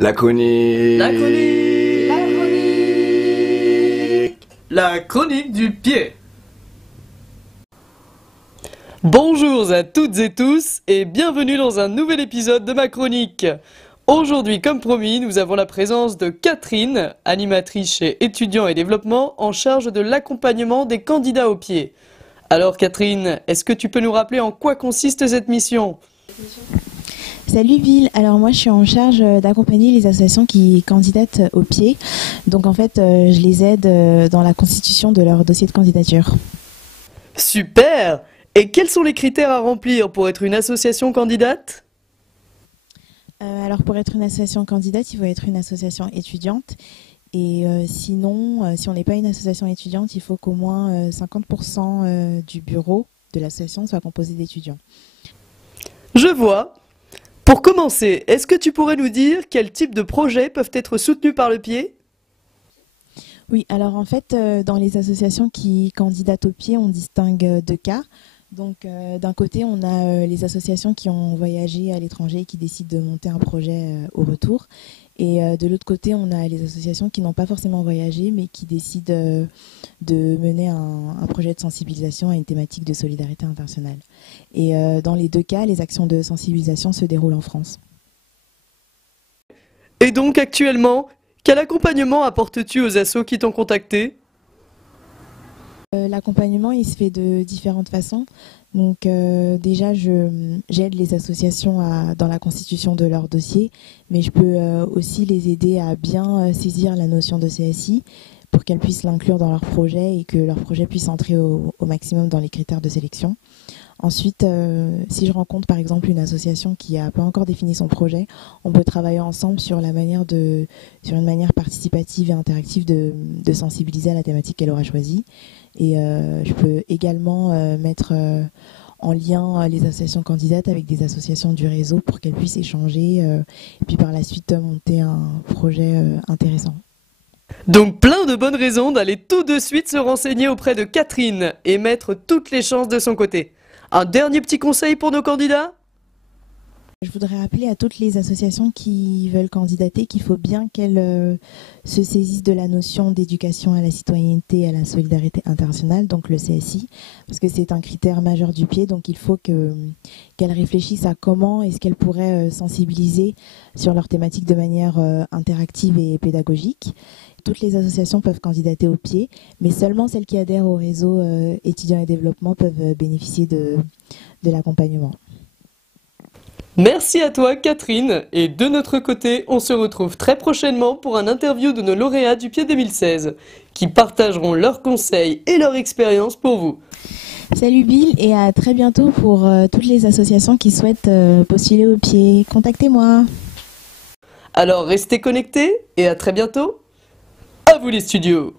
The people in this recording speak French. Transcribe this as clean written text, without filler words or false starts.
La chronique. La chronique. La chronique. La chronique du pied. Bonjour à toutes et tous et bienvenue dans un nouvel épisode de ma chronique. Aujourd'hui, comme promis, nous avons la présence de Catherine, animatrice chez Étudiants et Développement, en charge de l'accompagnement des candidats au pied. Alors Catherine, est-ce que tu peux nous rappeler en quoi consiste cette mission ? Salut Ville, alors moi je suis en charge d'accompagner les associations qui candidatent au pied. Donc en fait je les aide dans la constitution de leur dossier de candidature. Super! Et quels sont les critères à remplir pour être une association candidate ? Alors pour être une association candidate, il faut être une association étudiante. Et sinon, si on n'est pas une association étudiante, il faut qu'au moins 50% du bureau de l'association soit composé d'étudiants. Je vois. Pour commencer, est-ce que tu pourrais nous dire quels types de projets peuvent être soutenus par le pied ? Oui, alors en fait, dans les associations qui candidatent au pied, on distingue deux cas. Donc d'un côté, on a les associations qui ont voyagé à l'étranger et qui décident de monter un projet au retour. Et de l'autre côté, on a les associations qui n'ont pas forcément voyagé, mais qui décident de mener un projet de sensibilisation à une thématique de solidarité internationale. Et dans les deux cas, les actions de sensibilisation se déroulent en France. Et donc actuellement, quel accompagnement apportes-tu aux assos qui t'ont contacté ? L'accompagnement, il se fait de différentes façons. Donc déjà, j'aide les associations dans la constitution de leur dossier, mais je peux aussi les aider à bien saisir la notion de CSI pour qu'elles puissent l'inclure dans leur projet et que leur projet puisse entrer au maximum dans les critères de sélection. Ensuite, si je rencontre par exemple une association qui n'a pas encore défini son projet, on peut travailler ensemble sur une manière participative et interactive de sensibiliser à la thématique qu'elle aura choisie. Et je peux également mettre en lien les associations candidates avec des associations du réseau pour qu'elles puissent échanger et puis par la suite monter un projet intéressant. Donc plein de bonnes raisons d'aller tout de suite se renseigner auprès de Catherine et mettre toutes les chances de son côté. Un dernier petit conseil pour nos candidats ? Je voudrais rappeler à toutes les associations qui veulent candidater qu'il faut bien qu'elles se saisissent de la notion d'éducation à la citoyenneté et à la solidarité internationale, donc le CSI, parce que c'est un critère majeur du pied, donc il faut qu'elles réfléchissent à comment est-ce qu'elles pourraient sensibiliser sur leur thématique de manière interactive et pédagogique. Toutes les associations peuvent candidater au pied, mais seulement celles qui adhèrent au réseau étudiants et développement peuvent bénéficier de l'accompagnement. Merci à toi Catherine, et de notre côté, on se retrouve très prochainement pour un interview de nos lauréats du pied 2016, qui partageront leurs conseils et leur expérience pour vous. Salut Bill, et à très bientôt pour toutes les associations qui souhaitent postuler au pied. Contactez-moi. Alors restez connectés et à très bientôt. À vous les studios.